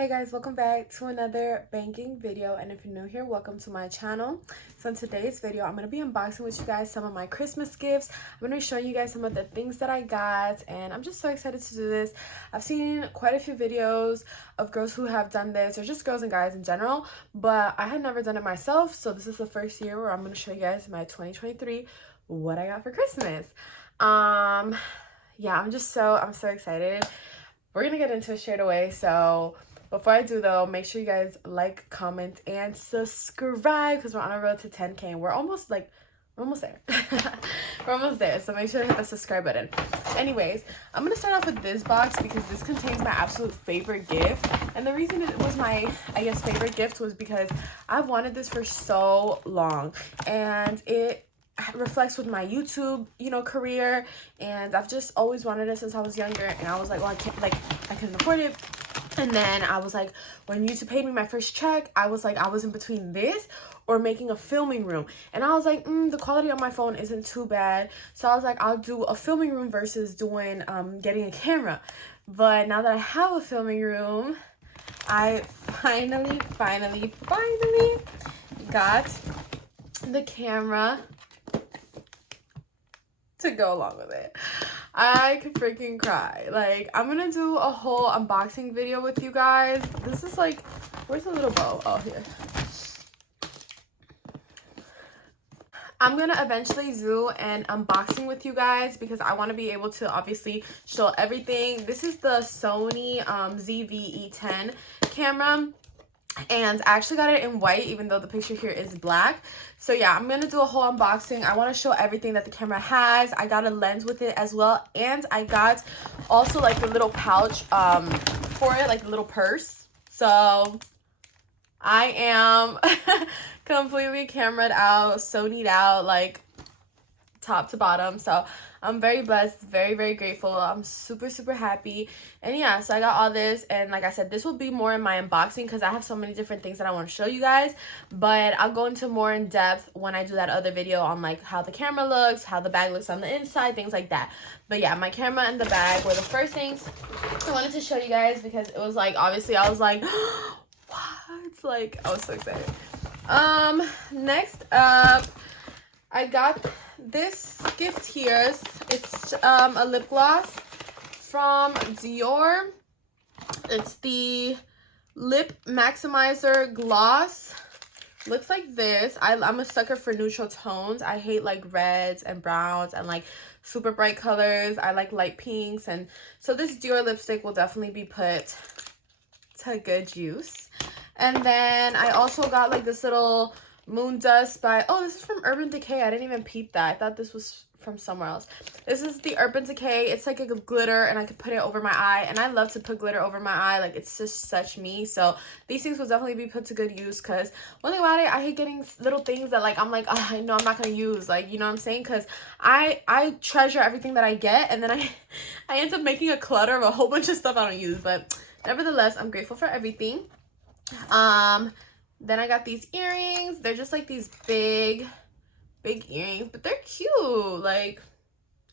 Hey guys, welcome back to another banking video, and if you're new here, welcome to my channel. So in today's video, I'm going to be unboxing with you guys some of my Christmas gifts. I'm going to be showing you guys some of the things that I got, and I'm just so excited to do this. I've seen quite a few videos of girls who have done this, or just girls and guys in general, but I had never done it myself, so this is the first year where I'm going to show you guys my 2023 what I got for Christmas. Yeah, I'm so excited. We're going to get into it straight away, so before I do though, make sure you guys like, comment, and subscribe because we're on a road to 10K and we're almost there. We're almost there, so make sure to hit the subscribe button. Anyways, I'm gonna start off with this box because this contains my absolute favorite gift, and the reason it was my, I guess, favorite gift was because I've wanted this for so long, and it reflects with my YouTube, career, and I've just always wanted it since I was younger, and I was like, well, I couldn't afford it. And then I was like, when YouTube paid me my first check, I was in between this or making a filming room. And I was like, the quality on my phone isn't too bad. So I was like, I'll do a filming room versus doing, getting a camera. But now that I have a filming room, I finally got the camera to go along with it. I could freaking cry. Like, I'm gonna do a whole unboxing video with you guys. This is like, where's the little bow? Oh, here. I'm gonna eventually do an unboxing with you guys because I want to be able to obviously show everything. This is the Sony ZV-E10 camera, and I actually got it in white even though the picture here is black. So yeah, I'm gonna do a whole unboxing. I want to show everything that the camera has. I got a lens with it as well, and I got also like the little pouch for it, like the little purse. So I am completely cameraed out, Sony'd out, like top to bottom. So I'm very blessed, very grateful. I'm super happy. And yeah, so I got all this, and like I said, this will be more in my unboxing because I have so many different things that I want to show you guys, but I'll go into more in depth when I do that other video on like how the camera looks, how the bag looks on the inside, things like that. But yeah, my camera and the bag were the first things I wanted to show you guys because it was like, obviously I was like, what? Like, I was so excited. Next up, I got this gift here. It's a lip gloss from Dior. It's the Lip Maximizer Gloss. Looks like this. I'm a sucker for neutral tones. I hate like reds and browns and like super bright colors. I like light pinks, and so this Dior lipstick will definitely be put to good use. And then I also got like this little moon dust by, oh, this is from Urban Decay. I didn't even peep that. I thought this was from somewhere else. This is the Urban Decay. It's like a glitter, and I could put it over my eye, and I love to put glitter over my eye. Like, it's just such me. So these things will definitely be put to good use, because one thing about it, I hate getting little things that like I'm like, oh, I know I'm not gonna use, like, you know what I'm saying? Because I treasure everything that I get, and then I end up making a clutter of a whole bunch of stuff I don't use. But nevertheless, I'm grateful for everything. Then I got these earrings. They're just like these big earrings, but they're cute. Like,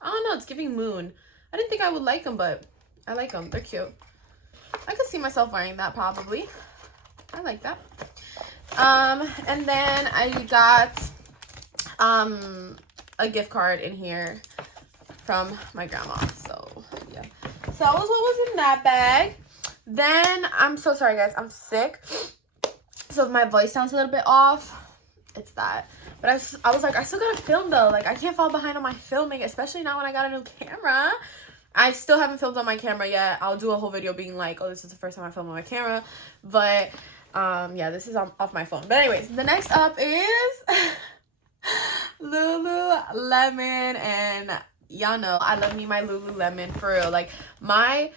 I don't know, it's giving moon. I didn't think I would like them, but I like them. They're cute. I could see myself wearing that probably. I like that. And then I got a gift card in here from my grandma. So yeah, so that was what was in that bag. Then, I'm so sorry guys, I'm sick. So if my voice sounds a little bit off, it's that. But I was like, I still gotta film though. Like, I can't fall behind on my filming, especially now when I got a new camera. I still haven't filmed on my camera yet. I'll do a whole video being like, oh, this is the first time I filmed on my camera. But yeah, this is off my phone. But anyways, the next up is Lululemon, and y'all know I love me my Lululemon for real. Like, my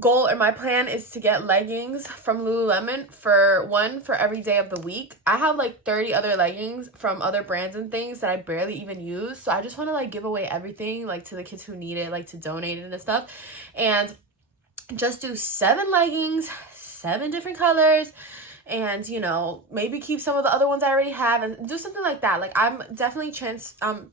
goal or my plan is to get leggings from Lululemon for every day of the week. I have like 30 other leggings from other brands and things that I barely even use, so I just want to like give away everything like to the kids who need it, like to donate it and stuff, and just do 7 leggings, 7 different colors, and, you know, maybe keep some of the other ones I already have and do something like that. Like, I'm definitely transferring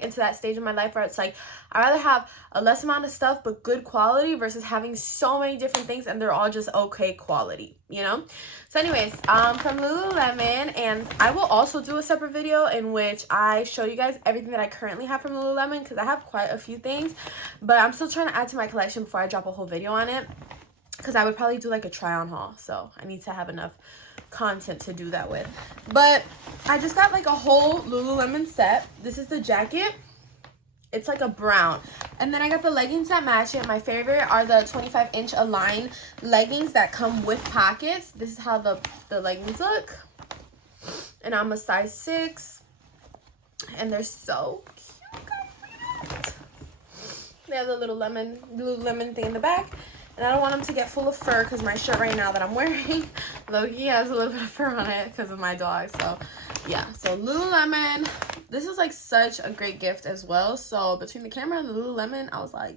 into that stage of my life where it's like, I'd rather have a less amount of stuff but good quality versus having so many different things and they're all just okay quality, you know? So anyways, from Lululemon, and I will also do a separate video in which I show you guys everything that I currently have from Lululemon, because I have quite a few things, but I'm still trying to add to my collection before I drop a whole video on it, because I would probably do like a try on haul, so I need to have enough content to do that with. But I just got like a whole Lululemon set. This is the jacket. It's like a brown, and then I got the leggings that match it. My favorite are the 25-inch Align leggings that come with pockets. This is how the leggings look, and I'm a size 6, and they're so cute. They have the little Lululemon thing in the back, and I don't want them to get full of fur because my shirt right now that I'm wearing, Loki, has a little bit of fur on it because of my dog. So yeah, so Lululemon, this is like such a great gift as well. So between the camera and the Lululemon, I was like,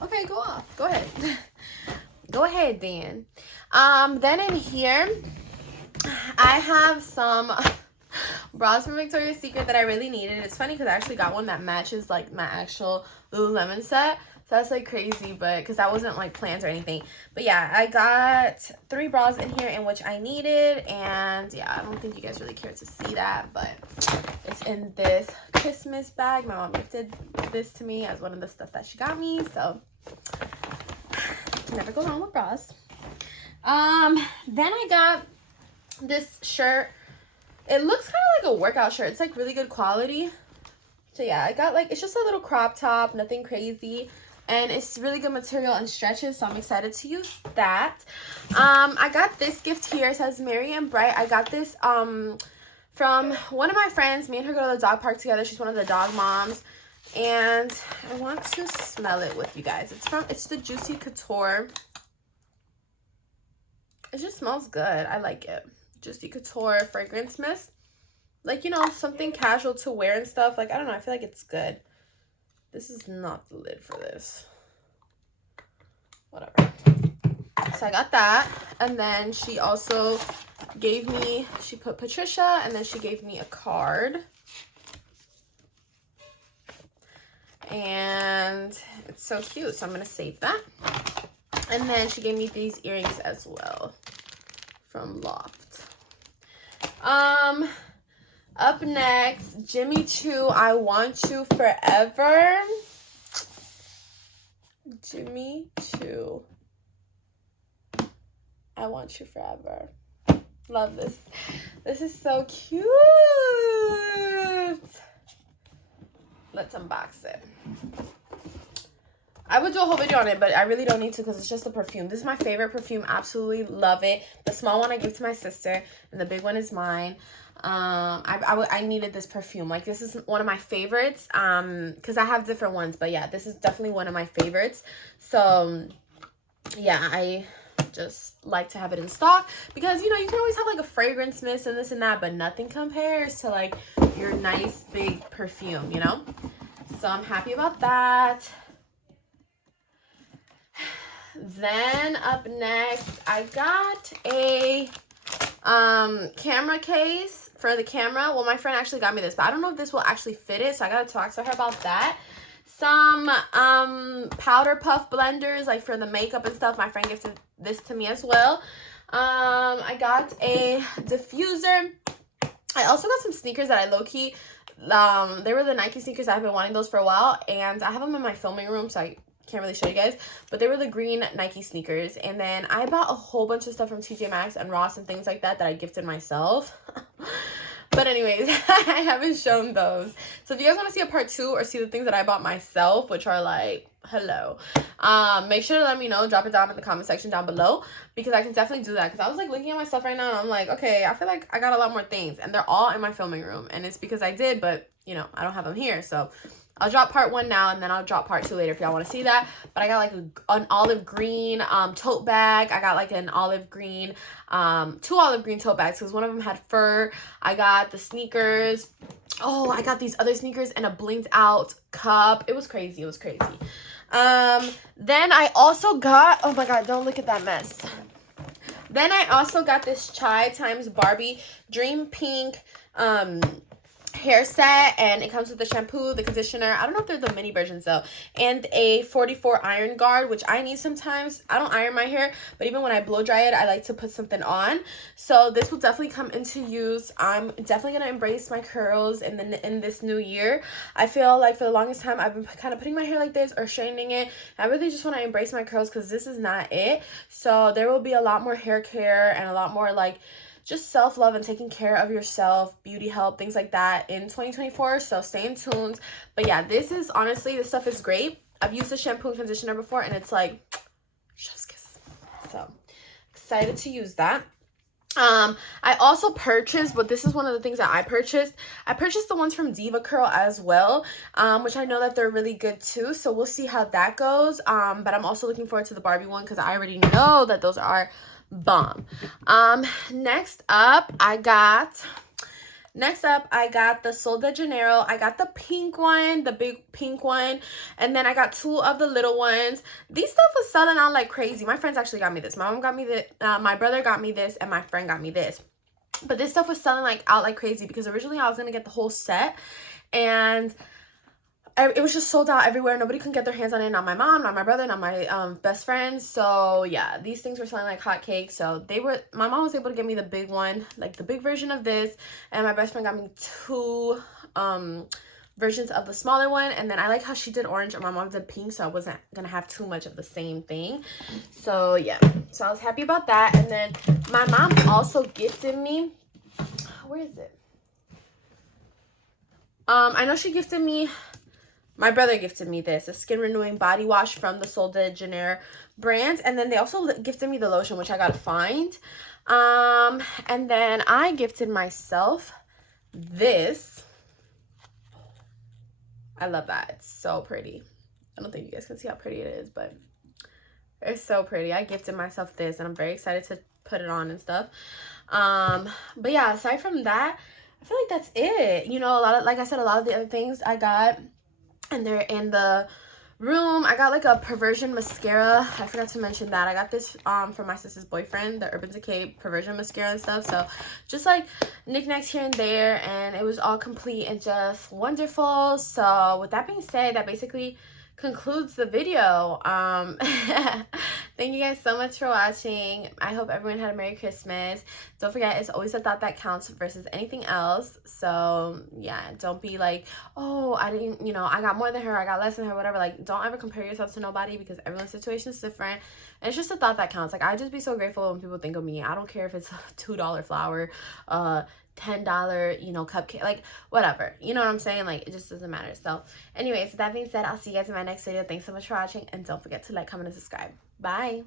okay, go off, go ahead. Go ahead then. Then in here, I have some bras from Victoria's Secret that I really needed. It's funny because I actually got one that matches like my actual Lululemon set. So that's like crazy, but because that wasn't like plans or anything. But yeah, I got 3 bras in here in which I needed. And yeah, I don't think you guys really care to see that, but it's in this Christmas bag. My mom gifted this to me as one of the stuff that she got me. So never go wrong with bras. Then I got this shirt. It looks kind of like a workout shirt. It's like really good quality. So yeah, I got like, it's just a little crop top, nothing crazy. And it's really good material and stretches, so I'm excited to use that. I got this gift here. It says Merry and Bright. I got this from one of my friends. Me and her go to the dog park together. She's one of the dog moms. And I want to smell it with you guys. It's the Juicy Couture. It just smells good. I like it. Juicy Couture fragrance mist. Like, you know, something casual to wear and stuff. Like, I don't know. I feel like it's good. This is not the lid for this. Whatever. So I got that. And then she also gave me, she put Patricia, and then she gave me a card. And it's so cute. So I'm going to save that. And then she gave me these earrings as well from Loft. Up next, Jimmy Choo, I Want You Forever. Jimmy Choo, I Want You Forever. Love this. This is so cute. Let's unbox it. I would do a whole video on it, but I really don't need to because it's just a perfume. This is my favorite perfume. Absolutely love it. The small one I gave to my sister, and the big one is mine. I needed this perfume. Like, this is one of my favorites, because I have different ones, but yeah, this is definitely one of my favorites. So yeah, I just like to have it in stock because, you know, you can always have like a fragrance mist and this and that, but nothing compares to like your nice big perfume, you know? So I'm happy about that. Then up next, I got a camera case for the camera. Well, my friend actually got me this, but I don't know if this will actually fit it, so I gotta talk to her about that. Some powder puff blenders, like for the makeup and stuff. My friend gifted this to me as well. I got a diffuser. I also got some sneakers that I low-key, they were the Nike sneakers. I've been wanting those for a while, and I have them in my filming room, so I can't really show you guys, but they were the green Nike sneakers. And then I bought a whole bunch of stuff from TJ Maxx and Ross and things like that that I gifted myself. But anyways, I haven't shown those. So if you guys want to see a part 2 or see the things that I bought myself, which are like, hello, make sure to let me know. Drop it down in the comment section down below, because I can definitely do that. Because I was like looking at my stuff right now and I'm like, okay, I feel like I got a lot more things, and they're all in my filming room, and it's because I did, but you know, I don't have them here. So I'll drop part 1 now, and then I'll drop part 2 later if y'all want to see that. But I got like an olive green tote bag. I got like an olive green, 2 olive green tote bags because one of them had fur. I got the sneakers. Oh, I got these other sneakers and a blinked out cup. It was crazy. It was crazy. Then I also got, oh my God, don't look at that mess. Then I also got this Chai times Barbie Dream Pink hair set, and it comes with the shampoo, the conditioner, I don't know if they're the mini versions though, and a 44 iron guard, which I need sometimes. I don't iron my hair, but even when I blow dry it, I like to put something on. So this will definitely come into use. I'm definitely gonna embrace my curls in this new year. I feel like for the longest time I've been kind of putting my hair like this or straightening it. I really just want to embrace my curls because this is not it. So there will be a lot more hair care and a lot more like just self-love and taking care of yourself, beauty help, things like that in 2024. So stay tuned. But yeah, this is honestly, this stuff is great. I've used the shampoo and conditioner before, and it's like chef's kiss. So excited to use that. I also purchased, but this is one of the things that I purchased the ones from Diva Curl as well, which I know that they're really good too, so we'll see how that goes. But I'm also looking forward to the Barbie one because I already know that those are bomb. Next up I got the Sol de Janeiro. I got the pink one, the big pink one, and then I got 2 of the little ones. These stuff was selling out like crazy. My friends actually got me this. My mom got me this, my brother got me this, and my friend got me this. But this stuff was selling like out like crazy because originally I was gonna get the whole set, and it was just sold out everywhere. Nobody could get their hands on it. Not my mom, not my brother, not my best friends. So yeah, these things were selling like hotcakes. So my mom was able to get me the big one, like the big version of this, and my best friend got me 2 versions of the smaller one. And then I like how she did orange and my mom did pink, so I wasn't gonna have too much of the same thing. So yeah, so I was happy about that. And then my mom also gifted me, where is it? I know she gifted me, my brother gifted me this, a skin renewing body wash from the Sol de Janeiro brand. And then they also gifted me the lotion, which I gotta find. And then I gifted myself this. I love that. It's so pretty. I don't think you guys can see how pretty it is, but it's so pretty. I gifted myself this, and I'm very excited to put it on and stuff. But yeah, aside from that, I feel like that's it. You know, like I said, a lot of the other things I got, and they're in the room. I got like a perversion mascara. I forgot to mention that. I got this from my sister's boyfriend, the Urban Decay perversion mascara and stuff. So just like knickknacks here and there, and it was all complete and just wonderful. So with that being said, that basically concludes the video. Thank you guys so much for watching. I hope everyone had a Merry Christmas. Don't forget, it's always a thought that counts versus anything else. So yeah, don't be like, oh, I didn't, you know, I got more than her, I got less than her, whatever. Like, don't ever compare yourself to nobody because everyone's situation is different, and it's just a thought that counts. Like, I just be so grateful when people think of me. I don't care if it's a $2 flower, $10, you know, cupcake, like whatever, you know what I'm saying? Like, it just doesn't matter. So anyways, with that being said, I'll see you guys in my next video. Thanks so much for watching, and don't forget to like, comment, and subscribe. Bye.